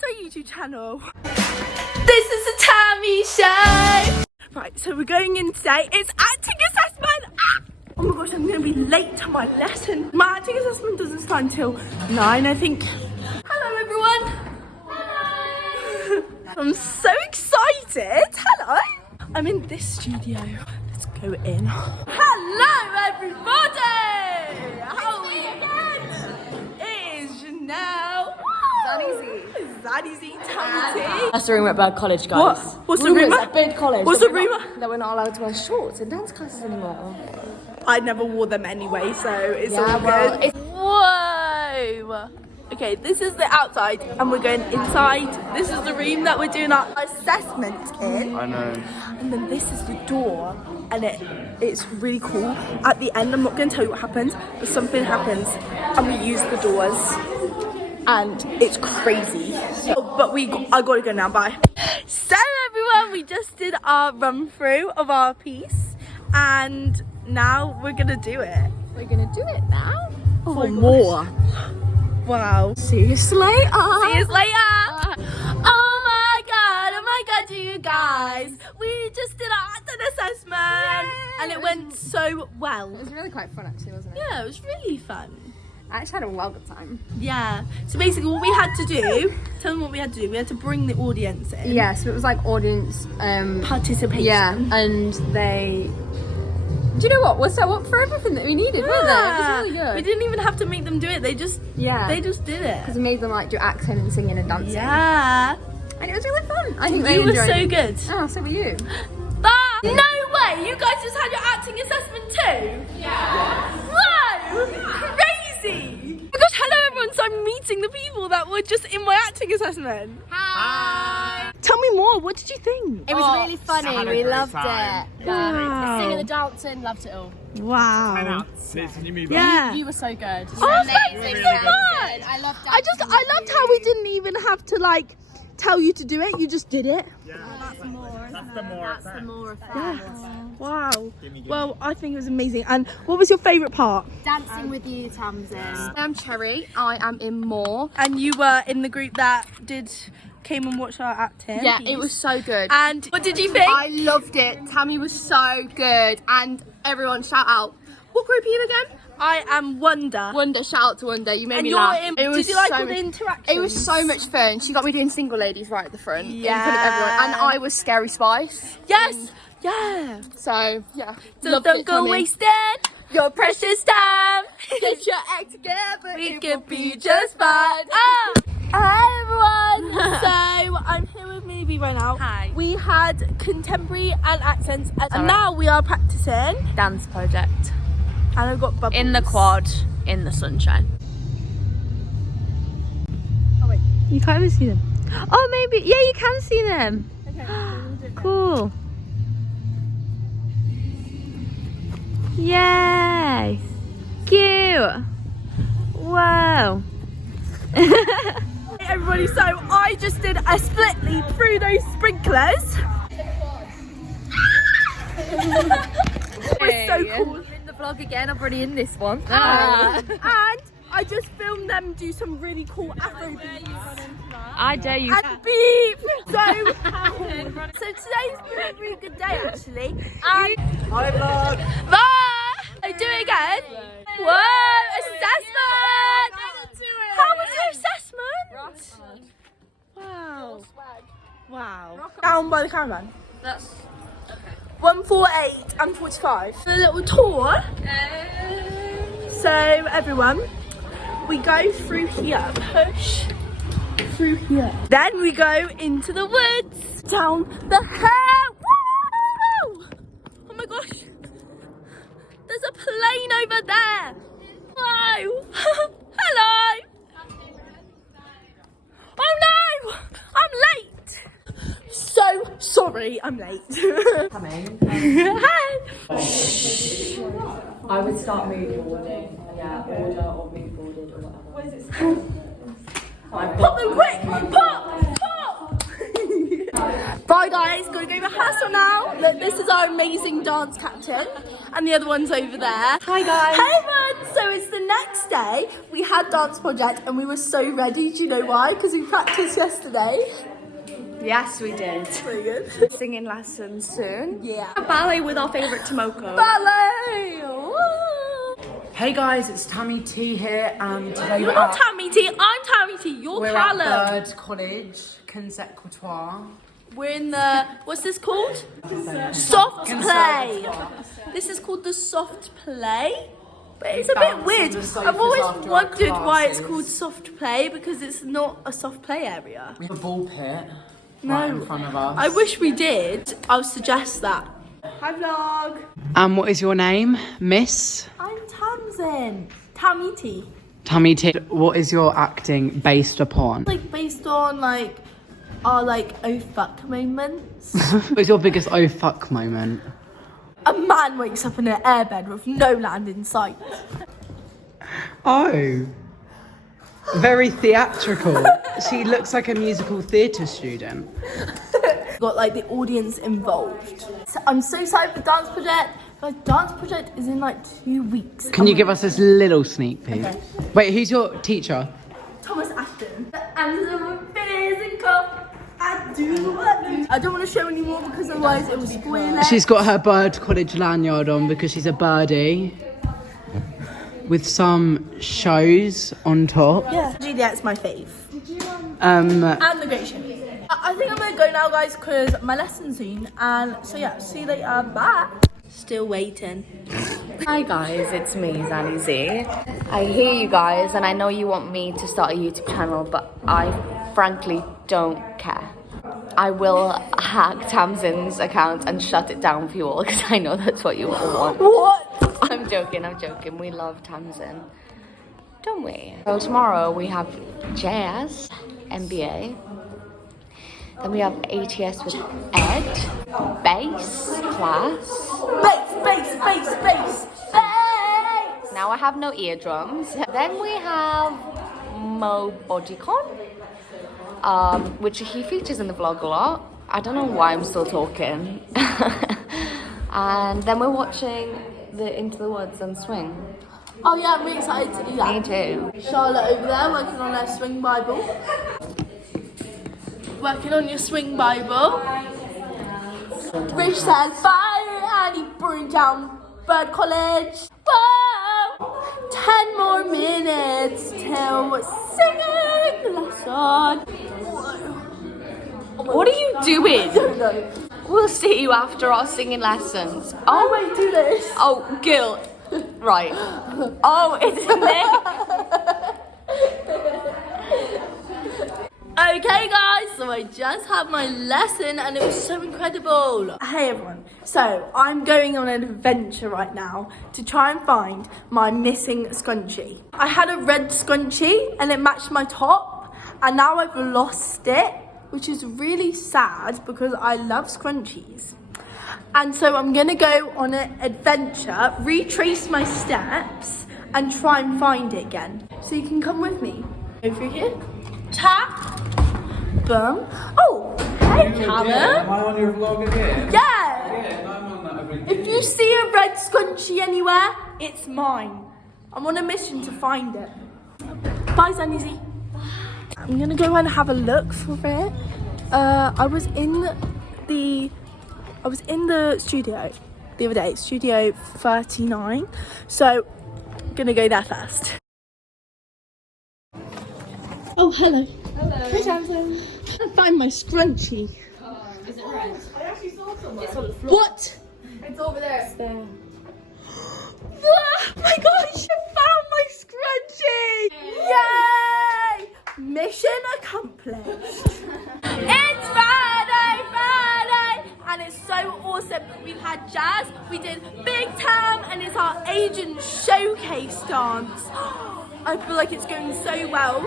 to our YouTube channel. This is the Tammy Show. Right, so we're going in today. It's acting assessment. Ah! Oh my gosh, I'm gonna be late to my lesson. My acting assessment doesn't start until 9, I think. Hello, everyone. Hello. I'm so excited. Hello. I'm in this studio. Let's go in. Hello, everybody. How are we again? It is Janelle. Zaddy Tammy. That's the rumour at Bird College, guys. What's the rumour? At Bird College. What's the rumour? That we're not allowed to wear shorts in dance classes anymore. I never wore them anyway, so it's all well, good. Whoa! Okay, this is the outside, and we're going inside. This is the room that we're doing our assessment in. I know. And then this is the door, and it's really cool. At the end, I'm not going to tell you what happens, but something happens, and we use the doors, and it's crazy. But I gotta go now. Bye. So everyone, we just did our run through of our piece, and now we're gonna do it. We're gonna do it now. For more. Wow. See you later. See you later. Oh my god, you guys. We just did our acting assessment. Yay. And it went so well. It was really quite fun, actually, wasn't it? Yeah, it was really fun. I actually had a well good time. Yeah. So basically what we had to do, tell them what we had to do. We had to bring the audience in. Yeah, so it was like audience Participation. Yeah, and they... Do you know what? We're so up for everything that we needed, weren't they? It was really good. We didn't even have to make them do it. They just did it. Because we made them like do acting and singing and dancing. Yeah. And it was really fun. I think they You were enjoyed so it. good. Oh, so were you. But no way! You guys just had your acting assessment too? Yeah. Whoa! Crazy! Oh my gosh, hello everyone. So I'm meeting the people that were just in my acting assessment. Hi. Tell me more. What did you think? It was really funny. We loved it. Wow. The singing, the dancing, loved it all. Wow. Can you move Yeah. You were so good. Oh, thank you so much. I loved I loved how we didn't even have to like tell you to do it. You just did it. That's the more effect. Wow. Well, I think it was amazing. And what was your favourite part? Dancing with you, Tamsin. I'm Cherry. I am in More. And you were in the group that came and watched our acting. Yeah, it was so good. And what did you think? I loved it. Tammy was so good. And everyone, shout out. What group are you again? I am Wonder. Wonder, shout out to Wonder. You made And me you're laugh. in, It was did you like so all the much- interactions? It was so much fun. She got me doing single ladies right at the front. In Yeah. front of everyone. And I was Scary Spice. Yes. Yeah. So, yeah. So Loved don't it, go Tammy. wasting your precious time. Get your act together. We could be just fine. Oh. Hi everyone. So I'm here with Maybe right now. Hi. We had contemporary and accents, and now we are practicing. Dance project. And I've got bubbles. In the quad, in the sunshine. Oh wait. You can't even see them. Oh, maybe. Yeah, you can see them. Okay. So we'll do it now. Cool. Yay. Cute. Wow. Hey everybody, so I just did a split leap through those sprinklers. It was so cool. In the vlog again. I'm already in this one. And I just filmed them do some really cool Afro beats. I dare you. And beep! So today's been a really good day actually. And Hi vlog. bye! So do it again. Whoa! Assessment! How was your assessment? Wow. Wow. Down by the caravan. That's 148 and 45. A little tour. So everyone, we go through here. Push through here. Then we go into the woods. Down the hill. Woo! Oh my gosh. There's a plane over there. Whoa. Hello. Oh no! I'm late! So sorry, I'm late. coming. Hi! I would start mood boarding. Yeah, order or mood boarded or whatever. What is it? Pop them quick! Pop! Pop! Bye guys, gotta go rehearsal now. Look, this is our amazing dance captain. And the other one's over there. Hi guys. Hey everyone! So it's the next day, we had dance project and we were so ready. Do you know why? Because we practiced yesterday. Yes, we did. Pretty good. Singing lessons soon. Yeah. Ballet with our favourite Tomoko. Ballet! Hey guys, it's Tammy T here, and today You're not Tammy T, I'm Tammy T, you're we're Callum. at Bird College, Conservatoire. We're in the, what's this called? Soft play. This is called the soft play. But it's a bit weird. I've always wondered why it's called soft play, because it's not a soft play area. We have a ball pit right in front of us. I wish we did. I'll suggest that. Hi vlog. And what is your name, Miss? I'm Tamsin. Tammy T. Tammy T. What is your acting based upon? Like based on like our like oh fuck moments. What is your biggest oh fuck moment? A man wakes up in an airbed with no land in sight. Oh. Very theatrical. She looks like a musical theatre student. Got like the audience involved. So I'm so excited for dance project. My dance project is in like 2 weeks. Can you give us this little sneak peek? Okay. Wait, who's your teacher? Thomas Ashton. And the physical. I don't want to show anymore because otherwise it will spoil it. She's got her Bird College lanyard on because she's a birdie. With some shows on top. Yeah. Juliet's my fave. Um, And the Great Show. I think I'm gonna go now, guys, because my lesson's soon. And so yeah, see you later. Bye. Still waiting. Hi guys, it's me, Zanny Z. I hear you guys and I know you want me to start a YouTube channel, but I frankly don't care. I will hack Tamsin's account and shut it down for you all because I know that's what you all want. What? I'm joking. We love Tamsin. Don't we? So tomorrow we have JS, MBA. Then we have ATS with Ed, bass class. Bass. Now I have no eardrums. Then we have Mo Bodycon, which he features in the vlog a lot. I don't know why I'm still talking. And then we're watching the Into the Woods and Swing. Oh yeah, I'm really excited to do that. Me too. Charlotte over there working on her swing Bible. Working on your swing Bible. Rich said fire and he burned down Bird College. Whoa! 10 more minutes till we're singing the lesson. What are you doing? I don't know. We'll see you after our singing lessons. Oh wait, do this. Oh, Gil. Right. Oh, it's Okay guys, so I just had my lesson and it was so incredible. Hey everyone, so I'm going on an adventure right now to try and find my missing scrunchie. I had a red scrunchie and it matched my top and now I've lost it, which is really sad because I love scrunchies. And so I'm gonna go on an adventure, retrace my steps and try and find it again. So you can come with me. Over here, tap. Boom. Oh, hey Callum. Am I on your vlog again? Yeah. Yeah, I'm on that every day. If you see a red scrunchie anywhere, it's mine. I'm on a mission to find it. Bye, Zanny. I'm gonna go and have a look for it. I was in the studio the other day, Studio 39. So, I'm gonna go there first. Oh, hello. Hello. Hey, Tamsin. I find my scrunchie. Is it red? I actually saw someone. It's on the floor. What? It's over there. It's there. Oh my gosh, I found my scrunchie! Yay! Mission accomplished. It's Friday! And it's so awesome. We've had jazz, we did Big Tam, and it's our agent showcase dance. I feel like it's going so well,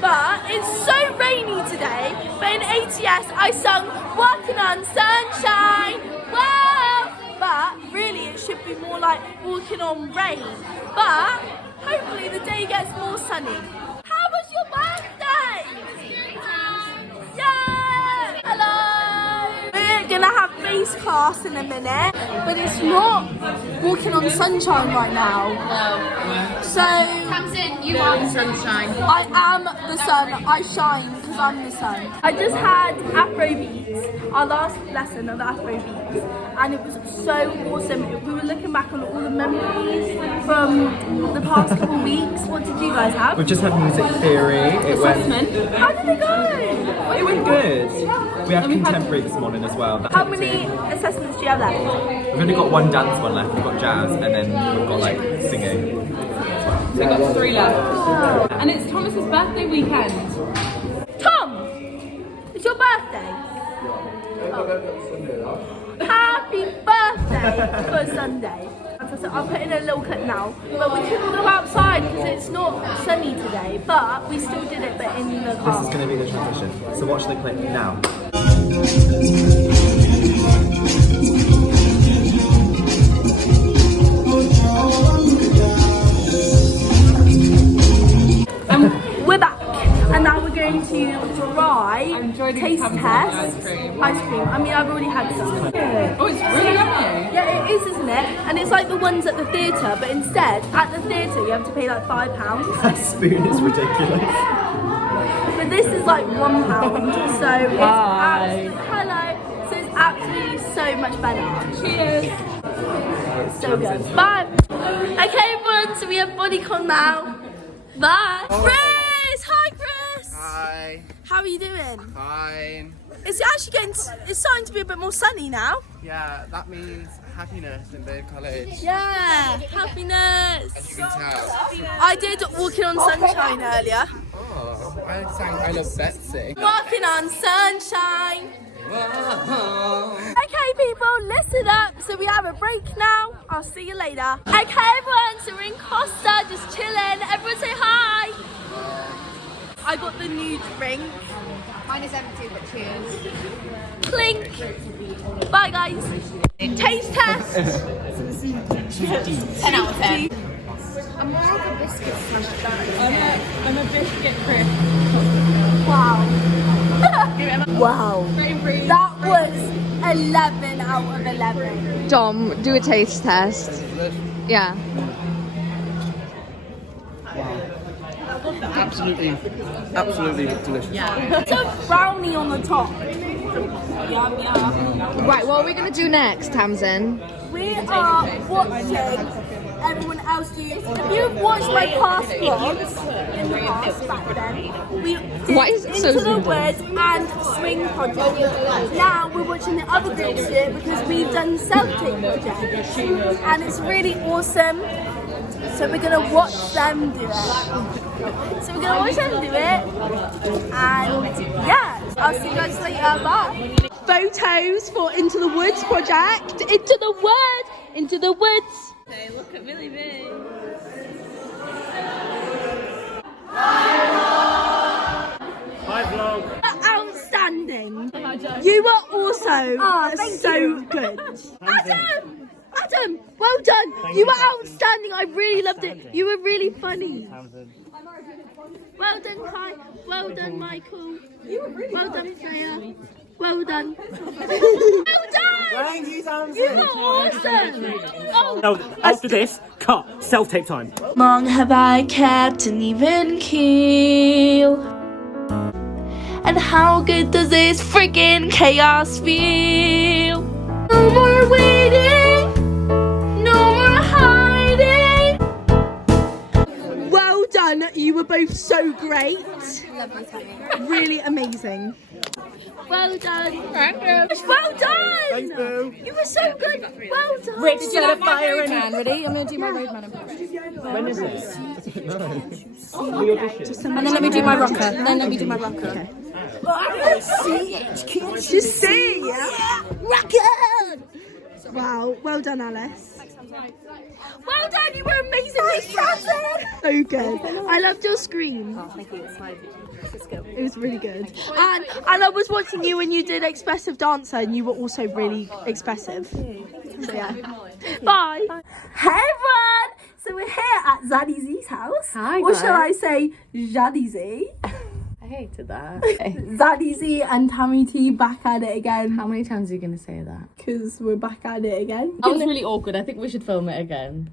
but it's so rainy today. But in ATS, I sung Walking on Sunshine. Wow! But really, it should be more like Walking on Rain. But hopefully the day gets more sunny. How was your birthday? Yay! Hello! We're gonna have race class in a minute, but it's not walking on sunshine right now. So Tamsin, you are the sunshine. I am the sun. I shine because I'm the sun. I just had Afro Beats, our last lesson of Afro Beats, and it was so awesome. We were looking back on all the memories from the past couple of weeks. What did you guys have? We've just had music theory. It went How did it go? good. We had contemporary this morning as well. That How helped many too. assessments do you have left? We've only got one dance one left. We've got jazz, and then we've got like singing. We got 3 left. And it's Thomas's birthday weekend. Tom, it's your birthday. Happy birthday for Sunday. So I'll put in a little clip now, but we couldn't go outside because it's not sunny today, but we still did it, but in the car. This is going to be the transition. So watch the clip now. We're back, and now we're going to try taste test ice cream. ice cream. I mean, I've already had some. Oh, it's really yummy. Yeah, it is, isn't it? And it's like the ones at the theatre, but instead, at the theatre, you have to pay like £5. That spoon is ridiculous. But this is like £1, so it's absolutely, hello. So it's absolutely so much better. Cheers. So good. Bye. Okay, everyone. So we have bodycon now. Bye. Chris, hi, Chris. Hi. How are you doing? Fine. It's actually getting. It's starting to be a bit more sunny now. Yeah, that means happiness in Babe College. Yeah, happiness. As you can tell. I did Walking on Sunshine earlier. Oh, I sang I Love Betsy. Walking on Sunshine. Okay, people, listen up. So we have a break now. I'll see you later. Okay, everyone. So we're in Costa, just chilling. Everyone say hi. I got the new drink. Mine is empty, but cheers. Clink. Bye, guys. Taste test. 10 out of 10. I'm more of a biscuit I'm a biscuit Chris. Wow. Wow. That was 11 out of 11. Dom, do a taste test. Yeah. Absolutely delicious. It's a brownie on the top. Right, what are we going to do next, Tamsin? We are watching everyone else do. If you've watched my past vlogs in the past, back then, we did Why is it so Into the zoomed in? Woods and Swing Project. Now we're watching the other groups do it because we've done Self-Tape Project. And it's really awesome. So we're going to watch them do it. And yeah, I'll see you guys later. Bye. Photos for Into the Woods project. Into the woods. Into the woods. Hey, look at Billy B. Hi vlog. Outstanding. You were also so good. Adam, well done. You were outstanding. I really loved it. You were really funny. Well done, Kai. Well done, Michael. Well done, Freya. Well done. Well done. Thank you, Tamsin. You were awesome. Oh, Now, after this, cut. Self-tape time. long have I kept an even keel? And how good does this freaking chaos feel? No more waiting, no more hiding. Well done, you were both so great. Really amazing. Well done. Well done. Thanks, Boo. You were so good. Well done. Rich set a fire in man. Ready? I'm going to do my roadman impression. When is it? And then let me do my rocker. Just see, yeah? Rocket! Wow, well done, Alice. Well done, you were amazingly dancing. So good. I loved your scream. Oh, thank you. It was really good. And I was watching you when you did Expressive Dancer, and you were also really expressive. So yeah. Bye. Hey everyone! So we're here at Zaddy Z's house. Hi, Or guys. shall I say Zaddy Z? Hey, say to that? Zaddy Z and Tammy T back at it again. How many times are you gonna say that? Because we're back at it again. That was really awkward. I think we should film it again.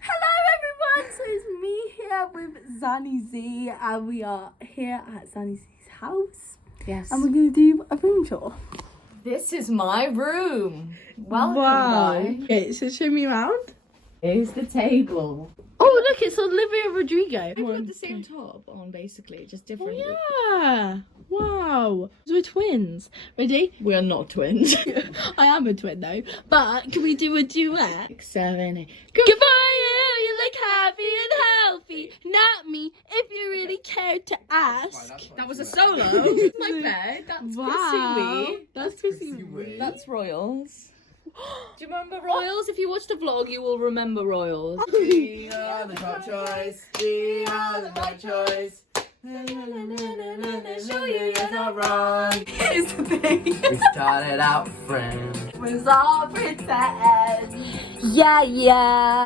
Hello everyone, so it's me here with Zanny Z and we are here at Zanny Z's house. Yes. And we're going to do a room tour. This is my room. Welcome, Wow. guys. Okay, so show me around. Here's the table. Oh look, it's Olivia Rodrigo. We've got the same top on, basically, just different. Yeah. Wow. So we're twins. Ready? We're not twins. I am a twin though. But can we do a duet? 6, 7, 8. Goodbye you look happy and healthy. Not me, if you really cared to ask. That was a solo. My bed. That's Wow. Chrissy Wee. That's Chrissy Wee. That's Royals. Do you remember Royals? If you watch the vlog, you will remember Royals. We are the top choice. We are the right choice. Show you you're not wrong. Here's the thing. We started out friends. Was all pretend. Yeah, yeah.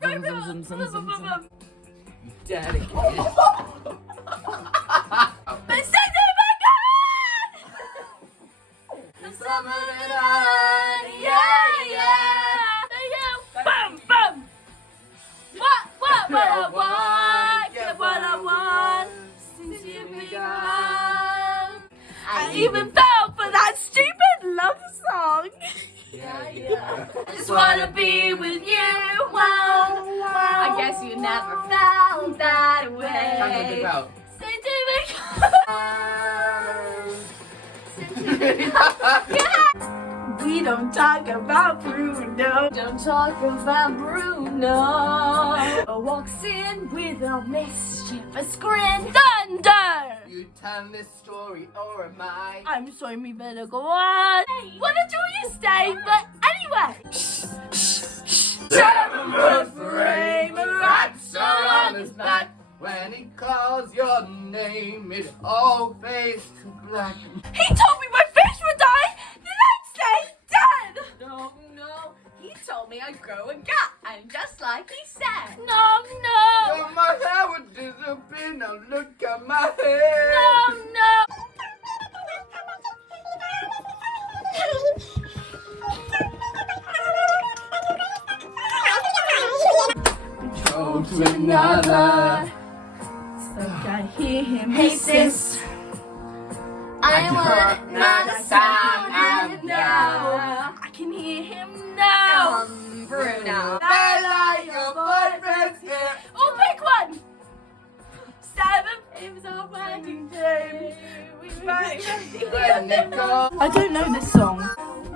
Dedicated. But say it back on! The summer night. Yeah, yeah. Bum, bum. What I want, get what I want. Since you've been gone. I even fell for that stupid love song. Yeah. I just wanna be with you. Wow, wow. I guess you never felt that way. We don't talk about Bruno. Don't talk about Bruno. Walks in with a mischievous grin. Thunder! You tell this story or am I? I'm sorry, we better go on. Wanna do you stay? But anyway. Seven frame, rats are on his back. When he calls your name, it all fades to black. He told me my fish would die. The next day, dead. No, he told me I'd grow a gut, and just like he said. No. Oh, my hair would disappear. Now look at my hair. No. Go to another. I hear him. Hey sis. I want another sound, and now I can hear him now. Bruno. I like your boyfriend's hair. Oh, pick one. 7 frames of wedding day. When they call. I don't know this song.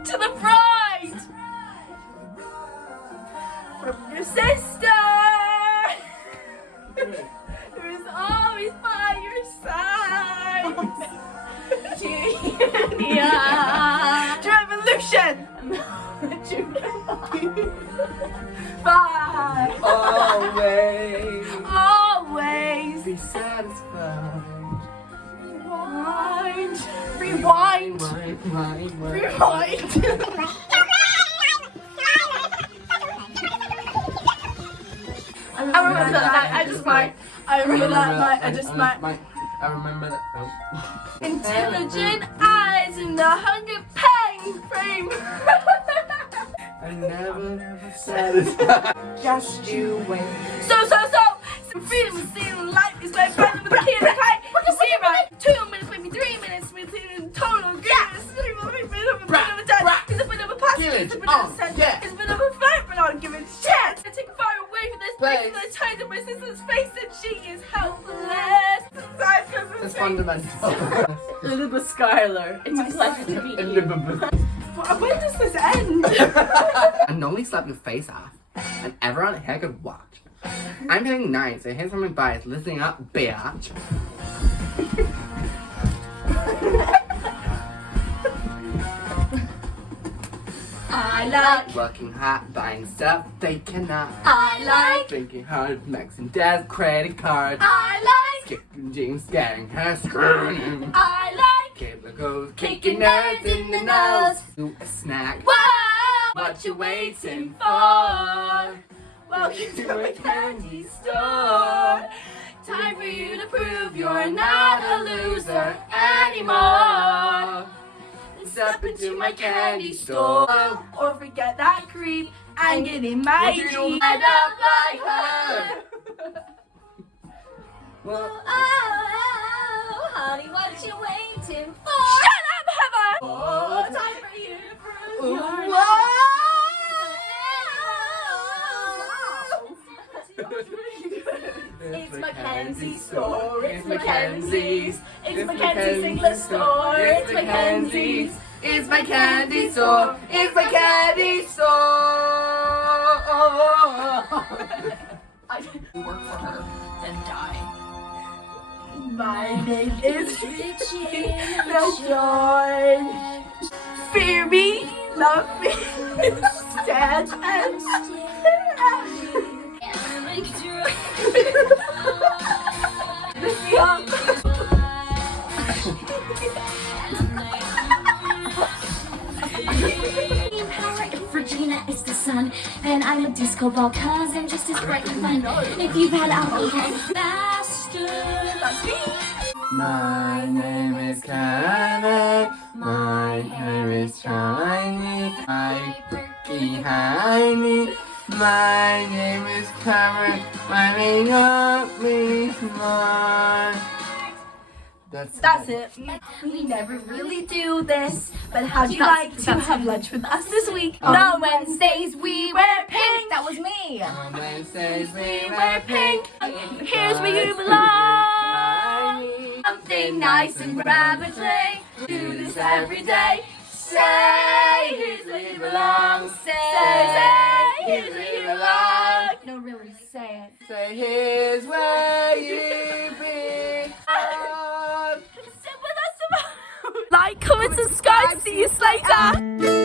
To the bride. From your sister. Who's always by your side. Yeah. Revolution. Bye. Always. Be satisfied. Rewind. Rewind. Rewind. I remember that night, I just might. I remember that night, I just might. I remember that. Oh. Intelligent eyes in the hunger pain frame. I never satisfied. Just you wait. So. Some freedom is seen life is like running with a kid and kite. You see it right? 2 minutes, maybe 3 minutes, within total. Yeah. It's a bit of a time. It's a bit of a pass. It's a bit of a sense. It's a bit of a fight, but I'll give it a chance. I take far away from this place and I turn to my sister's face and she is helpless. It's fundamental. Elizabeth Schuyler. It's a pleasure to meet you. When does this end? And only slap your face off, and everyone here could watch. I'm feeling nice, so here's some advice. Listen up, bitch. I like. Working hard, buying stuff they cannot. I like. Drinking hard, maxing debt, credit cards. I like. Skipping jeans, getting hair screwing. I like. Cable goes, kicking nerds in the nose. Do a snack. Wow. What you waiting for? Welcome to a candy store. Time for you to prove you're not a loser anymore. Step into my candy store, or forget that creep and get in my jeans. End up like her. Well, Oh, honey, what you waiting for? Shut up, Heather! Oh, time for you to prove you're It's Mackenzie's store, it's Mackenzie's. It's Mackenzie's English store, it's Mackenzie's. It's my candy store. It's my candy store. I work for her, then die. My name is Richie LaJoy. Fear me, love me, stand and lift me up. If Regina is the sun, and I'm a disco ball, cause I'm just as bright and fun. If you've had alcohol, faster. That's me. My name is Karen. My hair is shiny. I perky hiney. My name is Karen. My makeup means mine. That's it. We never really do this, but how'd you like to have lunch with us this week? No Wednesdays, we wear pink. That was me. On Wednesdays We wear pink. Here's where you belong. Something nice and rapidly. Do this every day. Say, here's where you belong. Say, here's where you belong. No, really, say it. Say here's where you belong. Sit with us about. Like, comment, subscribe. See you later.